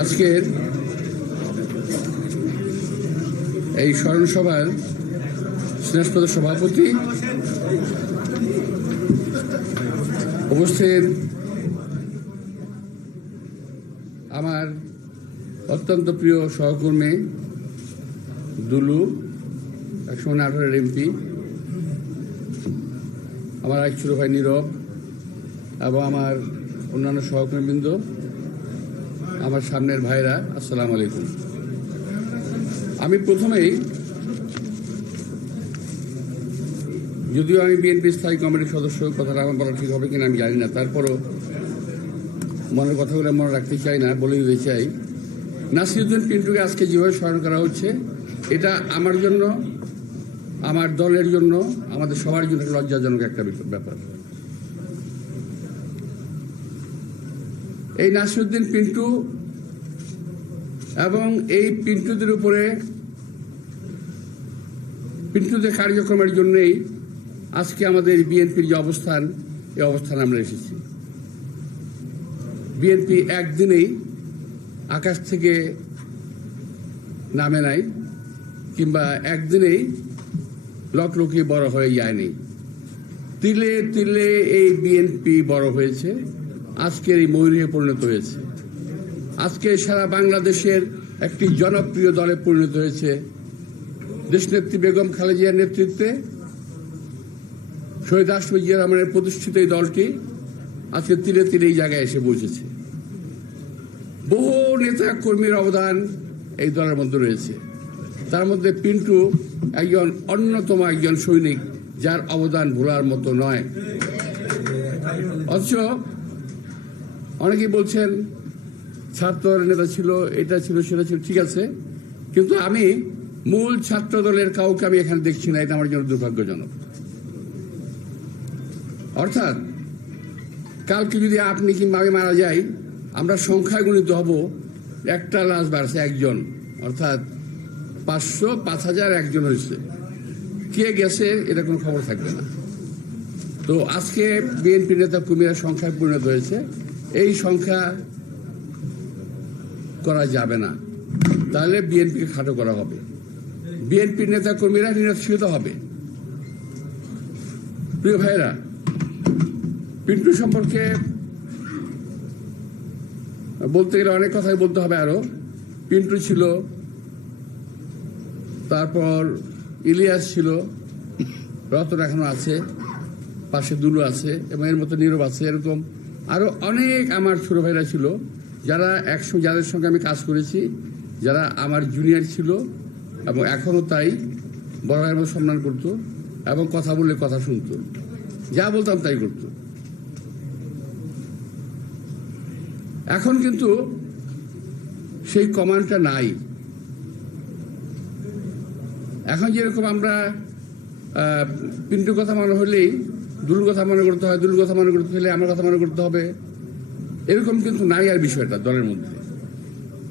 আজকের এই স্মরণ সভার স্নেহস্পদ সভাপতি উপস্থিত আমার অত্যন্ত প্রিয় সহকর্মী দুলু একশো আঠারোর এমপি, আমার এক ছোট ভাই নীরব এবং আমার অন্যান্য সহকর্মীবৃন্দ। আমার সামনের ভাইরা, আসসালাম আলাইকুম। আমি প্রথমেই, যদিও আমি বিএনপি স্থায়ী কমিটির সদস্য, কথাটা আমার বলা ঠিক হবে কিনা আমি জানি না। তারপরও মনের কথাগুলো মনে রাখতে চাই না বলে দিতে চাই। নাসিরুদ্দিন পিন্টুকে আজকে যেভাবে স্মরণ করা হচ্ছে, এটা আমার জন্য, আমার দলের জন্য, আমাদের সবার জন্য লজ্জাজনক একটা ব্যাপার। এই নাসিরুদ্দিন পিন্টু এবং এই পিন্টুদের উপরে পিন্টুদের কার্যক্রমের জন্যই আজকে আমাদের বিএনপির যে অবস্থান, এই অবস্থান আমরা এসেছি। বিএনপি একদিনেই আকাশ থেকে নামে নাই, কিংবা একদিনেই লকলকি বড় হয়ে যায়নি তিলে তিলে এই বিএনপি বড় হয়েছে, আজকের এই ময়ূরে পরিণত হয়েছে। আজকে সারা বাংলাদেশের একটি জনপ্রিয় দলে পরিণত হয়েছে দেশনেত্রী বেগম খালেজিয়ার নেতৃত্বে শহীদ রাষ্ট্রপতি রহমানের প্রতিষ্ঠিত এই দলটি আজকে তিলে তিলে এই জায়গায় এসে পৌঁছেছে। বহু নেতা কর্মীর অবদান এই দলের মধ্যে রয়েছে। তার মধ্যে পিন্টু একজন অন্যতম একজন সৈনিক যার অবদান ভোলার মতো নয়। অথচ অনেকেই বলছেন ছাত্র নেতা ছিল, এটা ছিল, সেটা ছিল, ঠিক আছে। কিন্তু আমি মূল ছাত্র দলের কাউকে আমি এখানে দেখছি না, এটা আমার জন্য দুর্ভাগ্যজনক। অর্থাৎ, কালকে যদি আপনি কিংবা আমি মারা যাই, আমরা সংখ্যায় গণিত হব একটা লাশ বাড়ছে একজন। অর্থাৎ পাঁচশো পাঁচ হাজার একজন হয়েছে। কে গেছে, এটা কোনো খবর থাকবে না। তো আজকে বিএনপি নেতা কুমিরা সংখ্যায় পরিণত হয়েছে। এই সংখ্যা করা যাবে না। তাহলে বিএনপিকে খাটো করা হবে। বিএনপির নেতা কর্মীরা নিরস্কৃত হবে। প্রিয় ভাইরা পিন্টু সম্পর্কে বলতে গেলে অনেক কথাই বলতে হবে আরও। পিন্টু ছিল, তারপর ইলিয়াস ছিল, রতন এখনও আছে, পাশে দুলু আছে, এবং এর মতো নীরব আছে, এরকম আরও অনেক আমার ছোট ভাইরা ছিল। যারা একশো যাদের সঙ্গে আমি কাজ করেছি, যারা আমার জুনিয়র ছিল এবং এখনও তাই বড় মতো সম্মান করতো এবং কথা বললে কথা শুনতো। যা বলতাম তাই করতো। এখন কিন্তু সেই কমান্ডটা নাই। এখন যেরকম আমরা পিন্টুর কথা মনে হলেই, দুলুর কথা মনে করতে হয়, দুলুর কথা মনে করতে হলে আমার কথা মনে করতে হবে। এরকম কিন্তু নাই আর বিষয়টা দলের মধ্যে।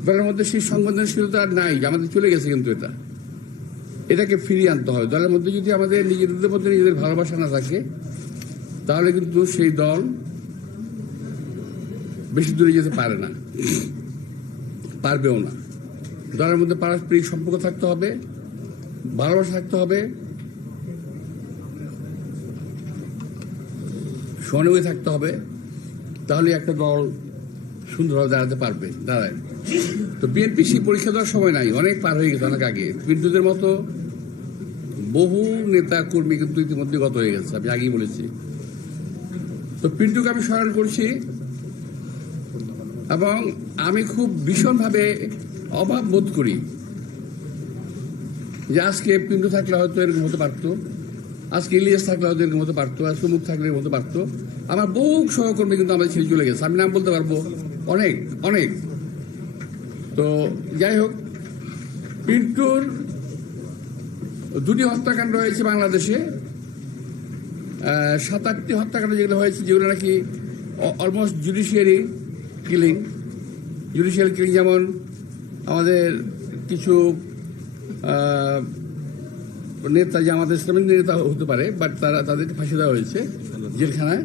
দলের মধ্যে সেই সংবেদনশীলতা আর নাই, আমাদের চলে গেছে কিন্তু এটা। এটাকে ফিরিয়ে আনতে হবে। দলের মধ্যে যদি আমাদের নিজেদের মধ্যে নিজেদের ভালোবাসা না থাকে, তাহলে কিন্তু সেই দল বেশি দূরে যেতে পারে না, পারবেও না। দলের মধ্যে পারস্পরিক সম্পর্ক থাকতে হবে, ভালোবাসা থাকতে হবে, সহানুভূতি থাকতে হবে। তাহলে একটা দল সুন্দরভাবে দাঁড়াতে পারবে। দাঁড়ায়। তো বিএনপি পরীক্ষা দেওয়ার সময় নাই, অনেক পার হয়ে গেছে, অনেক আগে। পিন্টুদের মতো বহু নেতা, কর্মী কিন্তু ইতিমধ্যে গত হয়ে গেছে, আমি আগেই বলেছি। তো পিন্টুকে আমি স্মরণ করছি এবং আমি খুব ভীষণভাবে অভাব বোধ করি যে আজকে পিন্টু থাকলে হয়তো এরকম হতে পারতো। আজকে ইলিয়াস থাকলে হয়তো মতো পারতো, আজকে মুখ থাকলে হতে পারতো। আমার বহু সহকর্মী কিন্তু আমাদের ছেড়ে চলে গেছে, আমি নাম বলতে পারব? অনেক অনেক। তো যাই হোক, পিন্টুর দুটি হত্যাকাণ্ড হয়েছে বাংলাদেশে। সাত আটটি হত্যাকাণ্ড যেগুলো হয়েছে, যেগুলো নাকি almost judiciary killing judicial killing যেমন আমাদের কিছু নেতা যে আমাদের ইসলামিক নেতা হতে পারে বাট তারা তাদেরকে ফাঁসি দেওয়া হয়েছে জেলখানায়।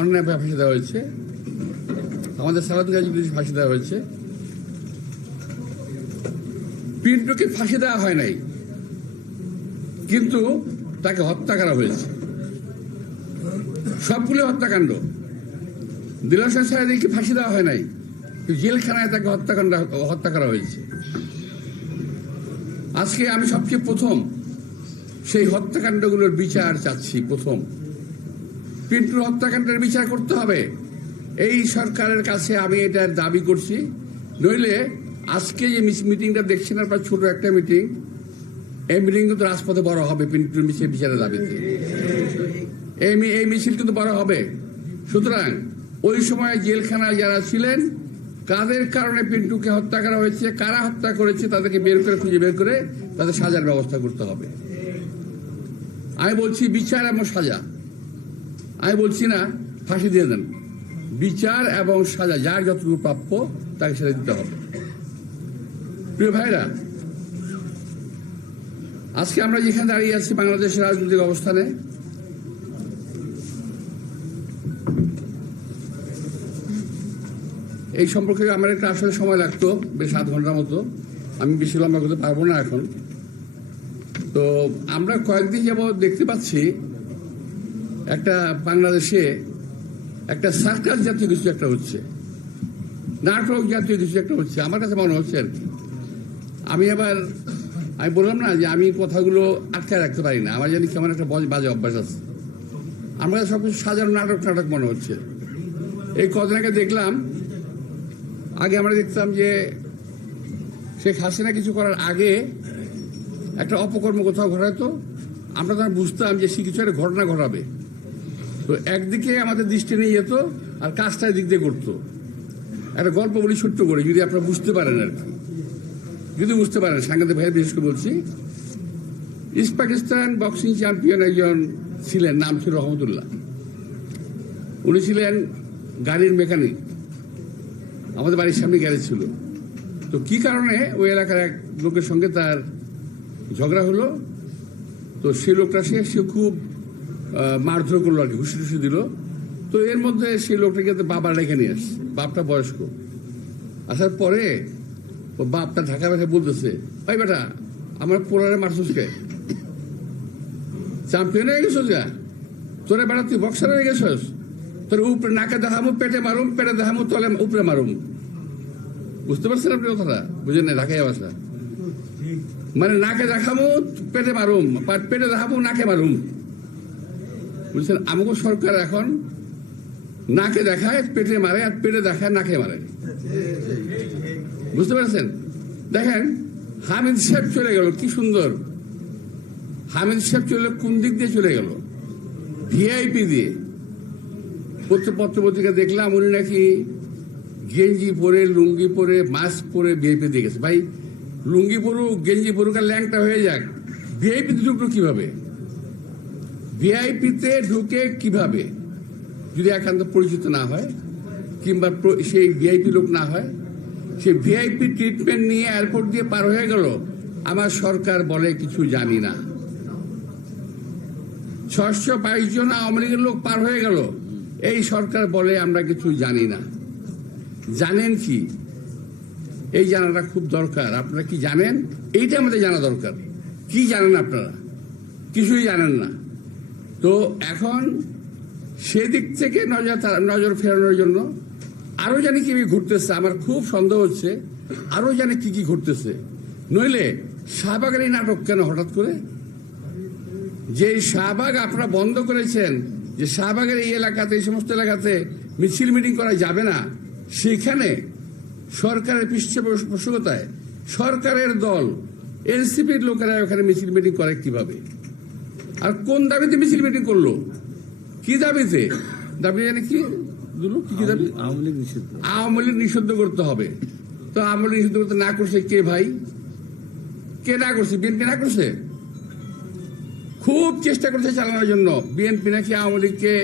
অন্যায়ভাবে ফাঁসি দেওয়া হয়েছে। আমাদের সালাদ গাজী ফাঁসি দেওয়া হয়েছে পিন্টুকে ফাঁসি দেওয়া হয় নাই, কিন্তু তাকে হত্যা করা হয়েছে। সবগুলো হত্যাকাণ্ড। দিলাসা সাহেবকে ফাঁসি দেওয়া হয় নাই জেলখানায় তাকে হত্যাকাণ্ড, হত্যা করা হয়েছে। আজকে আমি সবচেয়ে প্রথম সেই হত্যাকাণ্ডগুলোর বিচার চাচ্ছি, প্রথম। পিন্টুর হত্যাকাণ্ডের বিচার করতে হবে। এই সরকারের কাছে আমি এটার দাবি করছি। নইলে আজকে যে মিটিংটা দেখছেন আপনার, ছোট একটা মিটিং, এই মিটিং কিন্তু রাজপথে বড় হবে পিন্টুর মিছিল বিচারের দাবিতে। এই মিছিল কিন্তু বড় হবে। সুতরাং ওই সময় জেলখানায় যারা ছিলেন কাদের কারণে পিন্টুকে হত্যা করা হয়েছে, কারা হত্যা করেছে তাদেরকে বের করে খুঁজে বের করে তাদের সাজার ব্যবস্থা করতে হবে। আমি বলছি বিচার এবং সাজা। আমি বলছি না, ফাঁসি দিয়ে দেন। বিচার এবং সাজা, যার যতটুকু প্রাপ্য তাকে সেটা দিতে হবে। প্রিয় ভাইরা, আজকে আমরা যেখানে দাঁড়িয়ে আছি বাংলাদেশের রাজনৈতিক অবস্থানে এই সম্পর্কে আমার একটা আসলে সময় লাগতো, বেশ আধ ঘণ্টার মতো। আমি বেশি লম্বা করতে পারব না এখন। তো আমরা কয়েকদিন যাবৎ দেখতে পাচ্ছি একটা বাংলাদেশে একটা সার্কাস জাতীয় কিছু একটা হচ্ছে। নাটক জাতীয় কিছু একটা হচ্ছে। আমার কাছে মনে হচ্ছে আর কি। আমি আবার, আমি বললাম না যে আমি কথাগুলো আটকায় রাখতে পারি না। আমার জানি কেমন একটা বাজে অভ্যাস আছে। আমার কাছে সবকিছু সাজানো নাটক নাটক মনে হচ্ছে। এই কদিন আগে দেখলাম আগে আমরা দেখতাম যে শেখ হাসিনা কিছু করার আগে একটা অপকর্ম কোথাও ঘটাতো। আমরা তখন বুঝতাম যে সে কিছু একটা ঘটনা ঘটাবে। তো একদিকে আমাদের দৃষ্টি নিয়ে যেত আর কাজটা দিক দিয়ে করতো। একটা গল্প বলি ছোট্ট করে, যদি আপনারা বুঝতে পারেন আর কি। যদি বুঝতে পারেন, সাংবাদিক ভাই বিশেষ করে বলছি। ইস্ট পাকিস্তান বক্সিং চ্যাম্পিয়ন একজন ছিলেন, নাম ছিল রহমতুল্লাহ। উনি ছিলেন গাড়ির মেকানিক। আমাদের বাড়ির সামনে গ্যারেজ ছিল। তো কি কারণে ওই এলাকার এক লোকের সঙ্গে তার ঝগড়া হলো? তো সেই লোকটা সে সে খুব মারধর করল আর কি ঘুষি টুসি দিল। তো এর মধ্যে সেই লোকটাকে তো বাবার রেখে নিয়ে আসছে, বাপটা বয়স্ক। আসার পরে ও বাপটা ঢাকা বেঠে বলতেছে ভাই বেটা, আমার পোলারে মারছিস কে? চ্যাম্পিয়ন হয়ে গেছিস গা? তোরা বেটা, তুই বক্সার হয়ে গেছিস? তোর উপরে নাকে দেখামু, পেটে মারুম, পেটে দেখামু, তলে উপরে মারুম। বুঝতে পারছেন আপনি কথাটা? বুঝেন না ঢাকায় ভাষা মানে নাকে দেখামু, পেটে মারুম পেটে দেখাবো নাকে মারুম। বুঝছেন? আমাকে সরকার এখন নাকে দেখায়, পেটে মারে, আর পেটে দেখায়, নাকে মারে। বুঝতে পারছেন? দেখেন, হামিদ সাহেব চলে গেল, কি সুন্দর। হামিদ সাহেব চলে কোন দিক দিয়ে চলে গেল? ভিআইপি দিয়ে। পত্র পত্রিকা দেখলাম উনি নাকি গেঞ্জি পরে, লুঙ্গি পরে মাস্ক পরে ভিআইপি দিয়ে গেছে ভাই, লুঙ্গি পরুক, গেঞ্জি পরুক আর ল্যাংটা হয়ে যাক। ভিআইপি ঢুকলো কীভাবে? ভিআইপিতে ঢুকে কীভাবে? যদি একান্ত পরিচিত না হয়, কিংবা সেই ভিআইপি লোক না হয় সে ভিআইপি ট্রিটমেন্ট নিয়ে এয়ারপোর্ট দিয়ে পার হয়ে গেল, আমার সরকার বলে কিছু জানি না। ছশো বাইশ জন আওয়ামী লীগের লোক পার হয়ে গেল। এই সরকার বলে আমরা কিছু জানি না। জানেন কি? এই জানাটা খুব দরকার। আপনারা কি জানেন? এইটা আমাদের জানা দরকার। কি জানেন আপনারা? কিছুই জানেন না। তো এখন সেদিক থেকে নজর নজর ফেরানোর জন্য আরও জানি কি ঘুরতেছে। আমার খুব সন্দেহ হচ্ছে আরও জানি কি কি ঘুরতেছে। নইলে শাহবাগের এই নাটক কেন হঠাৎ করে? যে শাহবাগ আপনারা বন্ধ করেছেন যে শাহবাগের এই এলাকাতে এই সমস্ত এলাকাতে মিছিল মিটিং করা যাবে না। সেখানে সরকারের পৃষ্ঠপোষকতায় সরকারের দল এনসিপির লোকেরা ওখানে মিছিল মিটিং করে কীভাবে? আর কোন দাবিতে মিছিল মিটিং করল? কি দাবিতে? দাবি জানি কি? দুলু কি কি দাবি আওয়ামী লীগ নিষিদ্ধ করতে হবে। তো আওয়ামী লীগ নিষিদ্ধ করতে না করছে কে ভাই? কে না করছে? বিএনপি না করছে? খুব চেষ্টা করছে চালানোর জন্য। বিএনপি নাকি আওয়ামী লীগকে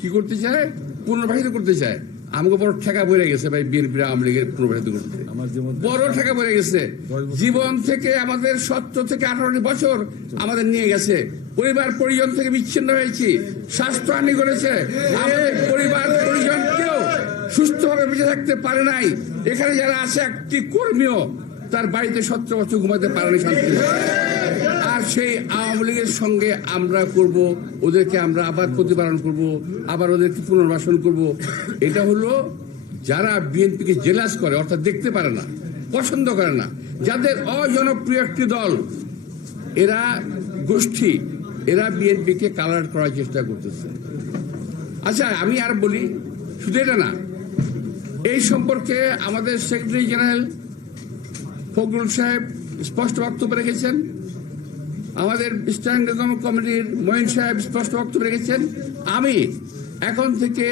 কি করতে চায়? পুনর্বাসিত করতে চায়। আমাকে বড় ঠেকা পড়ে গেছে ভাই বিএনপি আওয়ামী লীগের পুনর্বাসিত করতে। বড় ঠেকা পড়ে গেছে। জীবন থেকে আমাদের সত্তর থেকে আঠারোটি বছর আমাদের নিয়ে গেছে। পরিবার পরিজন থেকে বিচ্ছিন্ন হয়েছি। স্বাস্থ্য হানি করেছে। আমাদের পরিবার পরিজন কেউ সুস্থভাবে বেঁচে থাকতে পারে নাই। এখানে যারা আছে একটি কর্মীও তার বাড়িতে সতেরো বছর ঘুমাতে পারেনি শান্তি সেই আওয়ামী লীগের সঙ্গে আমরা করব, ওদেরকে আমরা আবার প্রতিপালন করব, আবার ওদেরকে পুনর্বাসন করব। এটা হলো যারা বিএনপিকে জেলাস করে, অর্থাৎ দেখতে পারে না, পছন্দ করে না, যাদের অজনপ্রিয় একটি দল, এরা গোষ্ঠী, এরা বিএনপিকে কালার করার চেষ্টা করতেছে। আচ্ছা আমি আর বলি, শুধু এটা না, এই সম্পর্কে আমাদের সেক্রেটারি জেনারেল ফখরুল সাহেব স্পষ্ট বক্তব্য রেখেছেন। আমাদের স্ট্যান্ডিং কমিটির মঈন সাহেব স্পষ্ট বক্তব্য রেখেছেন। আমি এখন থেকে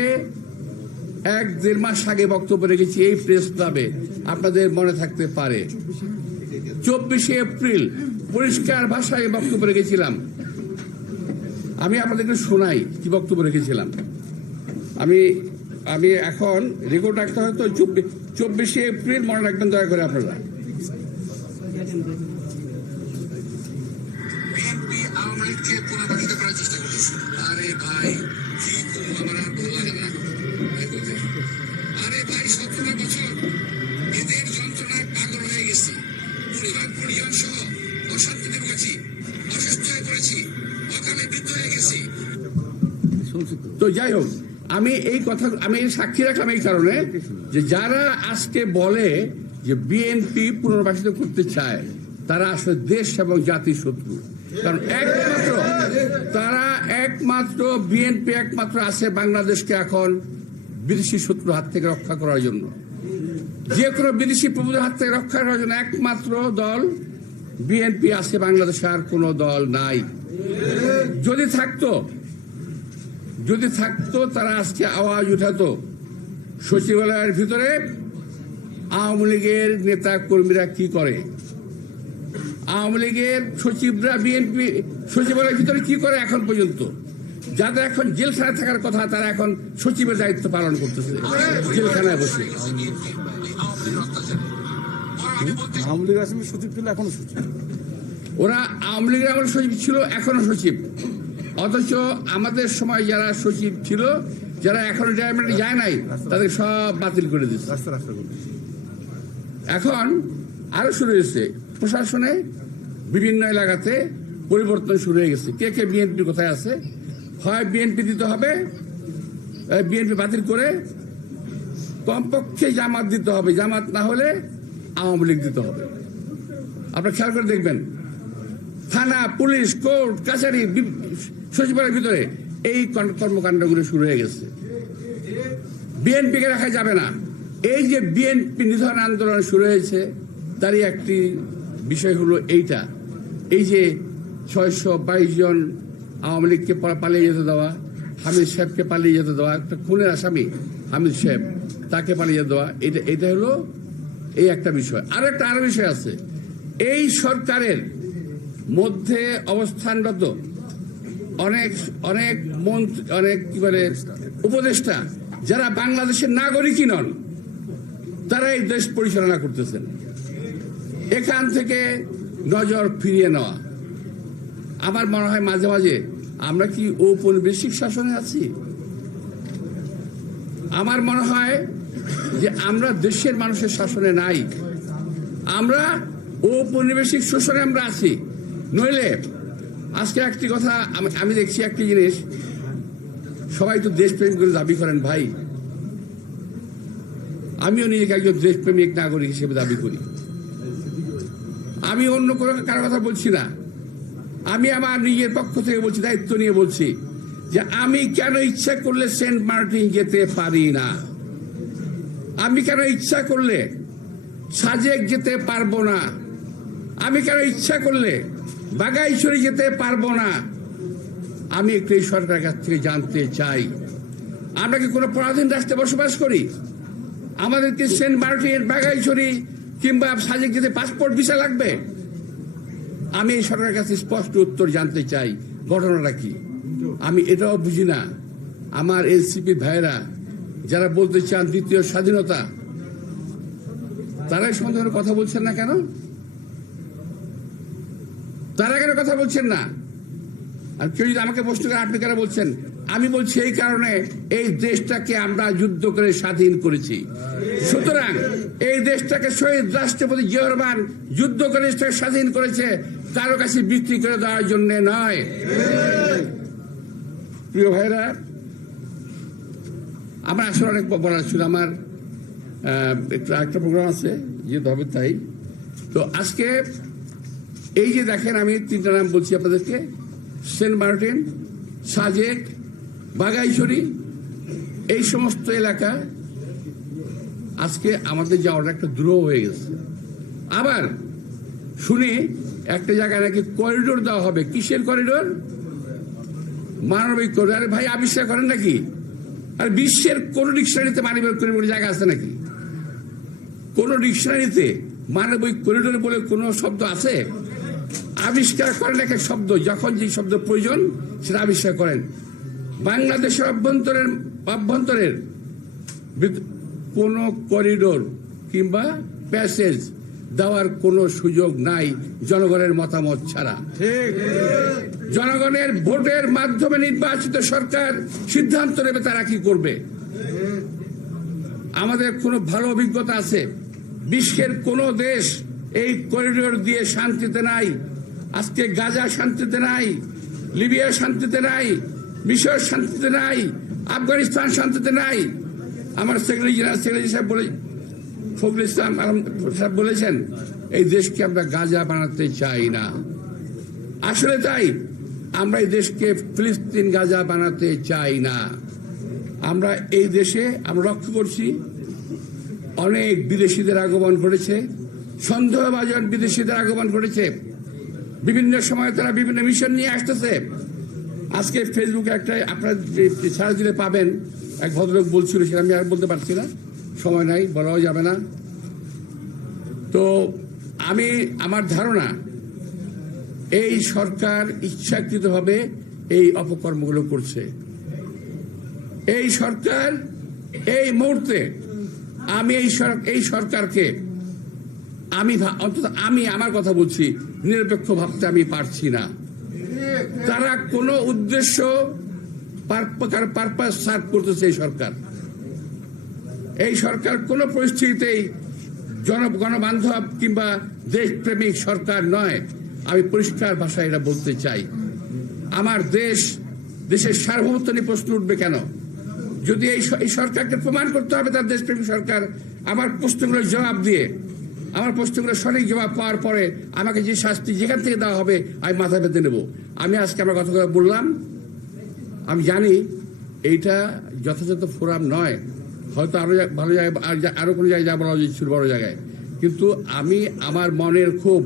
এক দেড় মাস আগে বক্তব্য রেখেছি এই প্রেস ক্লাবে আপনাদের মনে থাকতে পারে। চব্বিশে এপ্রিল পরিষ্কার ভাষায় বক্তব্য রেখেছিলাম। আমি আপনাদেরকে শোনাই কি বক্তব্য রেখেছিলাম। আমি আমি এখন রেকর্ড রাখতে হয়তো চব্বিশে এপ্রিল মনে রাখবেন দয়া করে আপনারা। ভাই আর ভাই সতেরো বছর এদের যন্ত্রণায় পাগল হয়ে গেছি। পরিবার, পরিজন সহ অশান্তিতে অসুস্থ হয়ে পড়েছি, অকালে বৃদ্ধ হয়ে গেছি। তো যাই হোক, আমি এই কথা, আমি সাক্ষী রাখলাম এই কারণে যে যারা আজকে বলে যে বিএনপি পুনর্বাসিত করতে চায়, তারা আসলে দেশ এবং জাতির শত্রু। কারণ একমাত্র তারা একমাত্র বিএনপি একমাত্র আছে বাংলাদেশকে এখন বিদেশি শত্রুর হাত থেকে রক্ষা করার জন্য। যে কোনো বিদেশি প্রভুদের হাত থেকে রক্ষা করার জন্য একমাত্র দল বিএনপি আছে, বাংলাদেশে আর কোনো দল নাই। যদি থাকতো যদি থাকতো, তারা আজকে আওয়াজ উঠাতো। সচিবালয়ের ভিতরে আওয়ামী লীগের নেতা কর্মীরা কি করে? আওয়ামী লীগের সচিবরা বিএনপি সচিবালয়ের ভিতরে কি করে এখন পর্যন্ত? যাদের এখন জেলখানায় থাকার কথা তারা এখন সচিবের দায়িত্ব পালন করতেছে। জেলখানায় বসে। আওয়ামী লীগ সচিব ছিল এখনও সচিব। ওরা আওয়ামী লীগের আমার সচিব ছিল এখনও সচিব। অথচ আমাদের সময় যারা সচিব ছিল যারা এখন রিটায়ারমেন্টে যায় নাই তাদের সব বাতিল করে দিচ্ছে এখন আরও শুরু হয়েছে। প্রশাসনে বিভিন্ন এলাকাতে পরিবর্তন শুরু হয়ে গেছে। কে কে বিএনপি কোথায় আছে? হয় বিএনপি দিতে হবে বিএনপি বাতিল করে কমপক্ষে জামাত দিতে হবে। জামাত না হলে আওয়ামী লীগ দিতে হবে। আপনার খেয়াল করে দেখবেন, থানা, পুলিশ, কোর্ট, কাছারি সচিবালয়ের ভিতরে এই কর্ম- কর্মকাণ্ডগুলো শুরু হয়ে গেছে। বিএনপিকে রাখা যাবে না। এই যে বিএনপি নিধন আন্দোলন শুরু হয়েছে, তারই একটি বিষয় হলো এইটা। এই যে ছয়শো বাইশ জন আওয়ামী লীগকে পালিয়ে যেতে দেওয়া, হামিদ সাহেবকে পালিয়ে যেতে দেওয়া, একটা খুনের আসামি হামিদ সাহেব, তাকে পালিয়ে যেতে দেওয়া, এটা এটা হলো এই একটা বিষয়। আর একটা আরও বিষয় আছে। এই সরকারের মধ্যে অবস্থানরত অনেক অনেক মন্ত্রী অনেক কি বলে, উপদেষ্টা, যারা বাংলাদেশের নাগরিকই নন, তারা এই দেশ পরিচালনা করতেছেন। এখান থেকে নজর ফিরিয়ে নেওয়া। আমার মনে হয় মাঝে মাঝে আমরা কি ঔপনিবেশিক শাসনে আছি? আমার মনে হয় যে আমরা দেশের মানুষের শাসনে নাই। আমরা ঔপনিবেশিক শোষণে আমরা আছি। নইলে আজকে একটি কথা আমি- দেখছি একটি জিনিস। সবাই তো দেশপ্রেম করে দাবি করেন, ভাই। আমিও নিজেকে একজন দেশপ্রেমিক নাগরিক হিসেবে দাবি করি। আমি অন্য কোনো কারও কথা বলছি না। আমি আমার নিজের পক্ষ থেকে বলছি, দায়িত্ব নিয়ে বলছি যে আমি কেন ইচ্ছা করলে সেন্ট মার্টিন যেতে পারি না? আমি কেন ইচ্ছা করলে সাজেক যেতে পারব না? আমি কেন ইচ্ছা করলে বাগাইছড়ি যেতে পারব না? আমি একটু এই সরকারের কাছ থেকে জানতে চাই। আমরা কি কোনো পরাধীন রাষ্ট্রে বসবাস করি? আমাদেরকে সেন্ট মার্টিন বাগাইছড়ি কিংবা সাজেক যেতে পাসপোর্ট ভিসা লাগবে? আমি এই সরকারের কাছে স্পষ্ট উত্তর জানতে চাই। ঘটনাটা কি? আমি এটাও বুঝি না। আমার এনসিপি ভাইয়েরা যারা বলতে চান দ্বিতীয় স্বাধীনতা, তারাই সন্দেহের কথা বলছেন না কেন? তারা কেন কথা বলছেন না? আর কেউ যদি আমাকে প্রশ্ন করে, আপনি কেন বলছেন? আমি বলছি এই কারণে এই দেশটাকে আমরা যুদ্ধ করে স্বাধীন করেছি। সুতরাং এই দেশটাকে শহীদ রাষ্ট্রপতি জিয়া রহমান যুদ্ধ করে স্বাধীন করেছে, কারও কাছে বিক্রি করে দেওয়ার জন্য নয়। প্রিয় ভাইরা আমার আসলে অনেক বলার ছিল, আমার একটু প্রোগ্রাম আছে যেতে হবে তাই। তো আজকে এই যে দেখেন, আমি তিনটা নাম বলছি আপনাদেরকে। সেন্ট মার্টিন, সাজেক বাগাইছড়ি এই সমস্ত এলাকা আজকে আমাদের যাওয়াটা একটা দ্রুহ হয়ে গেছে। আবার শুনি একটা জায়গায় নাকি করিডোর দেওয়া হবে। কিসের করিডোর মানবিক করিডোর ভাই, আবিষ্কার করেন নাকি? আর বিশ্বের কোন ডিকশনারিতে মানবিক করিডোর জায়গা আছে নাকি? কোন ডিকশনারিতে মানবিক করিডোর বলে কোনো শব্দ আছে? আবিষ্কার করেন এক এক শব্দ। যখন যে শব্দ প্রয়োজন, সেটা আবিষ্কার করেন। বাংলাদেশের অভ্যন্তরের অভ্যন্তরের কোনো করিডোর কিংবা প্যাসেজ দেওয়ার কোনো সুযোগ নাই জনগণের মতামত ছাড়া। জনগণের ভোটের মাধ্যমে নির্বাচিত সরকার সিদ্ধান্ত নেবে তারা কি করবে। আমাদের কোনো ভালো অভিজ্ঞতা আছে। বিশ্বের কোন দেশ এই করিডোর দিয়ে শান্তিতে নাই। আজকে গাজা শান্তিতে নাই লিবিয়া শান্তিতে নাই মিশর শান্তিতে নাই, আফগানিস্তান শান্তিতে নাই। আমার সেক্রেটারি জেনারেল সেক্রেটারি সাহেব বলে ফখরুল ইসলাম আলম সাহেব বলেছেন, এই দেশকে আমরা গাজা বানাতে চাই না। আসলে তাই, আমরা এই দেশকে ফিলিস্তিন গাজা বানাতে চাই না। আমরা এই দেশে আমরা লক্ষ্য করছি। অনেক বিদেশিদের আগমন ঘটেছে, সন্দেহভাজন বিদেশিদের আগমন ঘটেছে। বিভিন্ন সময় তারা বিভিন্ন মিশন নিয়ে আসতেছে। আজকে ফেসবুকে একটা আপনার সারা দিলে পাবেন, এক ভদ্রলোক বলছিল, সেটা আমি আর বলতে পারছি না। সময় নাই, বলাও যাবে না। তো আমি, আমার ধারণা, এই সরকার ইচ্ছাকৃতভাবে এই অপকর্মগুলো করছে। এই সরকার, এই মুহূর্তে আমি এই এই সরকারকে আমি অন্তত আমি আমার কথা বলছি, নিরপেক্ষ ভাবতে আমি পারছি না। তারা কোনো উদ্দেশ্য এই সরকার। এই সরকার কোনো পরিস্থিতিতেই জন গণবান্ধব কিংবা দেশপ্রেমিক সরকার নয়। আমি পরিষ্কার ভাষায় এটা বলতে চাই। আমার দেশ, দেশের সার্বভৌমত্ব নিয়ে প্রশ্ন উঠবে কেন? যদি এই এই সরকারকে প্রমাণ করতে হবে তার দেশপ্রেমিক সরকার, আমার প্রশ্নগুলোর জবাব দিয়ে, আমার প্রশ্নগুলোর সঠিক জবাব পাওয়ার পরে আমাকে যে শাস্তি যেখান থেকে দেওয়া হবে, আমি মাথা পেতে নেব। আমি আজকে আমার কথা বললাম। আমি জানি এইটা যথাযথ ফোরাম নয়। হয়তো আরও ভালো জায়গায় আর জা- আরও কোনো জায়গায় যাওয়া বলা উচিত ছিল বড় জায়গায়। কিন্তু আমি আমার মনের ক্ষোভ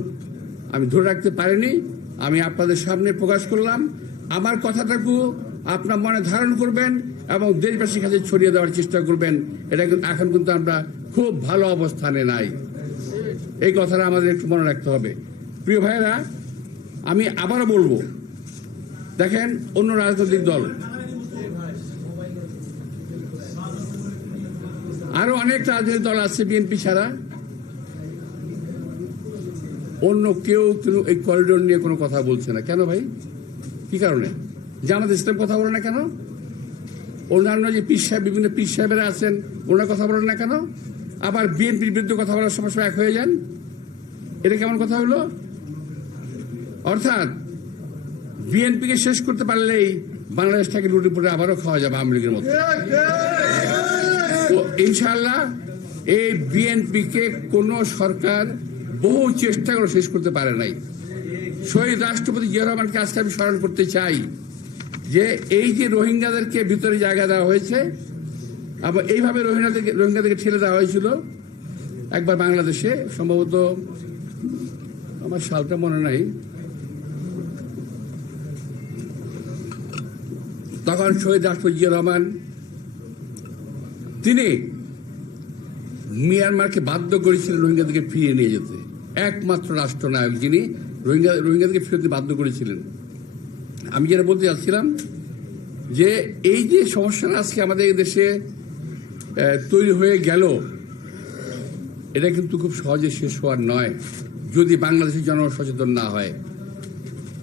আমি ধরে রাখতে পারিনি। আমি আপনাদের সামনে প্রকাশ করলাম। আমার কথাটাকু আপনার মনে ধারণ করবেন এবং দেশবাসীর কাছে ছড়িয়ে দেওয়ার চেষ্টা করবেন। এটা কিন্তু, এখন কিন্তু আমরা খুব ভালো অবস্থানে নাই। এই কথাটা আমাদের একটু মনে রাখতে হবে। প্রিয় ভাইয়েরা, আমি আবারও বলব দেখেন অন্য রাজনৈতিক দল। আরও অনেক রাজনৈতিক দল আছে বিএনপি ছাড়া। অন্য কেউ এই করিডোর নিয়ে কোনো কথা বলছে না। কেন ভাই? কি কারণে? জামাত ইসলাম কথা বলে না কেন? অন্যান্য যে পীর সাহেব, বিভিন্ন পীর সাহেবেরা আছেন, ওনারা কথা বলেন না কেন? আবার বিএনপির বিরুদ্ধে কথা বলার সময় এক হয়ে যান? এটা কেমন কথা হলো? অর্থাৎ বিএনপিকে শেষ করতে পারলেই বাংলাদেশটাকে লুটে পুটে আবারও খাওয়া যাবে আওয়ামী লীগের মতো। তো ইনশাল্লাহ এই বিএনপিকে কোন সরকার বহু চেষ্টা করে শেষ করতে পারে নাই। শহীদ রাষ্ট্রপতি জিয়া রহমানকে আজকে আমি স্মরণ করতে চাই যে এই যে রোহিঙ্গাদেরকে ভিতরে জায়গা দেওয়া হয়েছে, আবার এইভাবে রোহিঙ্গাদেরকে রোহিঙ্গাদেরকে ঠেলে দেওয়া হয়েছিল, একবার বাংলাদেশে, সম্ভবত আমার সালটা মনে নাই তখন শহীদ রাষ্ট্রপতি রহমান তিনি মিয়ানমারকে বাধ্য করেছিলেন রোহিঙ্গাদেরকে ফিরিয়ে নিয়ে যেতে। একমাত্র রাষ্ট্রনায়ক যিনি রোহিঙ্গা, রোহিঙ্গাদেরকে ফিরতে বাধ্য করেছিলেন। আমি যেটা বলতে চাচ্ছিলাম যে এই যে সমস্যাটা আজকে আমাদের দেশে তৈরি হয়ে গেল, এটা কিন্তু খুব সহজে শেষ হওয়ার নয়, যদি বাংলাদেশের জনগণ সচেতন না হয়।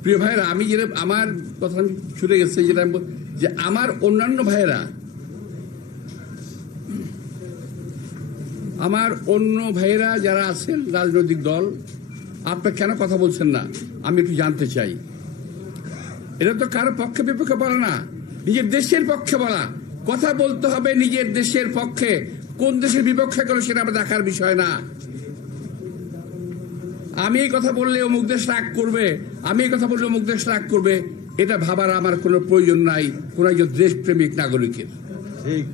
প্রিয় ভাইরা আমি যেটা, আমার কথা আমি ছুটে গেছে, যেটা আমি যে আমার অন্যান্য ভাইয়েরা, আমার অন্য ভাইয়েরা যারা আছেন রাজনৈতিক দল, আপনার কেন কথা বলছেন না? আমি একটু জানতে চাই। এটা তো কারও পক্ষে বিপক্ষে বলা না, নিজের দেশের পক্ষে বলা। কথা বলতে হবে নিজের দেশের পক্ষে। কোন দেশের বিপক্ষে গেল সেটা আমার দেখার বিষয় না। আমি এই কথা বললে অমুক দেশ রাগ করবে। আমি এই কথা বললে অমুক দেশ রাগ করবে। এটা ভাবার আমার কোনো প্রয়োজন নাই। কোন একজন দেশপ্রেমিক নাগরিকের। ঠিক।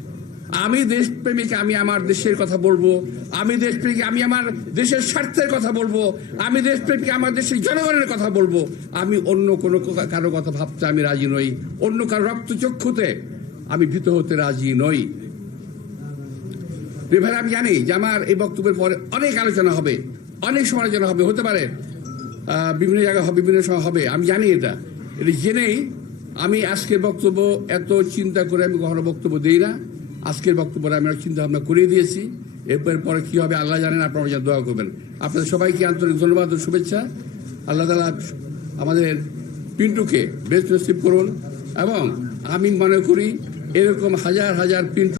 আমি দেশপ্রেমিক আমি আমার দেশের কথা বলব। আমি দেশপ্রেমিক আমি আমার দেশের স্বার্থের কথা বলব। আমি দেশপ্রেমিক আমার দেশের জনগণের কথা বলব। আমি অন্য কোনো কারও কথা ভাবতে আমি রাজি নই। অন্য কারও রক্তচক্ষুতে আমি ভীত হতে রাজি নই। এবার আমি জানি যে আমার এই বক্তব্যের পরে অনেক আলোচনা হবে। অনেক সমালোচনা হবে, হতে পারে বিভিন্ন জায়গায় বিভিন্ন সময় হবে, আমি জানি এটা। এটা জেনেই আমি আজকের বক্তব্য এত চিন্তা করে আমি কখনো বক্তব্য দিই না। আজকের বক্তব্যটা আমি চিন্তা ভাবনা করিয়ে দিয়েছি। এরপর পরে কি হবে, আল্লাহ জানেন, আপনারা যেন দোয়া করবেন। আপনাদের সবাইকে আন্তরিক ধন্যবাদ ও শুভেচ্ছা। আল্লাহ তালা আমাদের পিন্টুকে বেস্ট রিসিভ করুন এবং আমি মনে করি এরকম হাজার হাজার পিন্টু